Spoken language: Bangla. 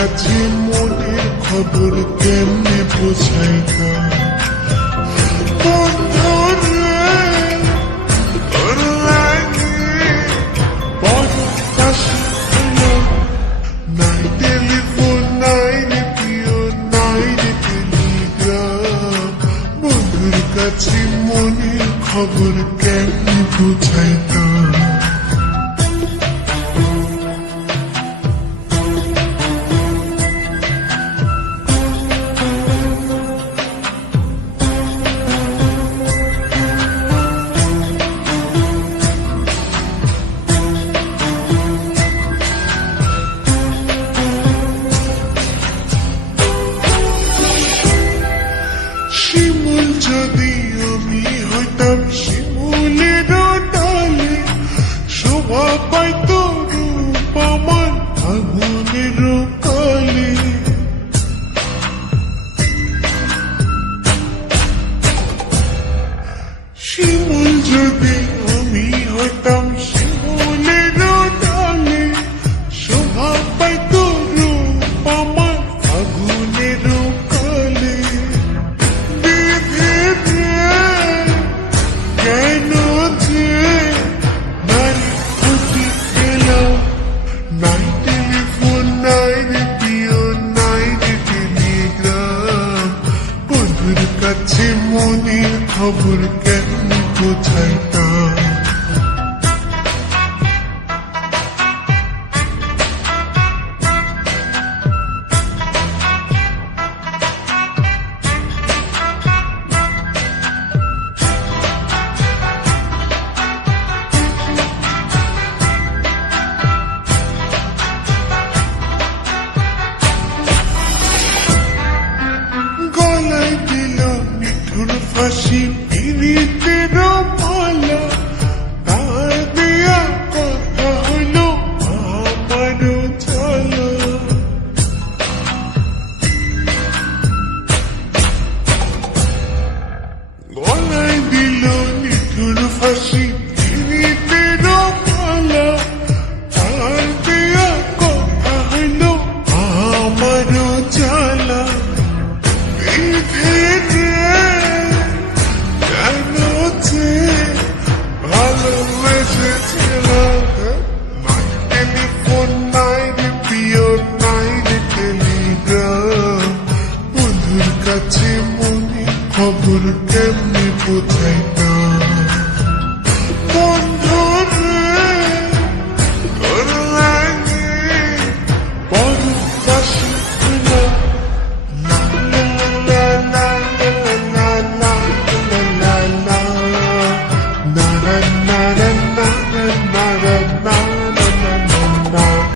কাছে মনের খবর কেমনে বোঝাই হলো নাই টেলিফোন, নাই রেডিও, নাই রে টেলিগ্রাম। বন্ধুর কাছে মনের খবর bir kabul et bu tayta ভালোবাসি পিড়িতের মালা তার দেয়া কথা হলো আমারও চলো। গলায় দিল নিঠুর ফাঁসি que mi potato. Con Dios.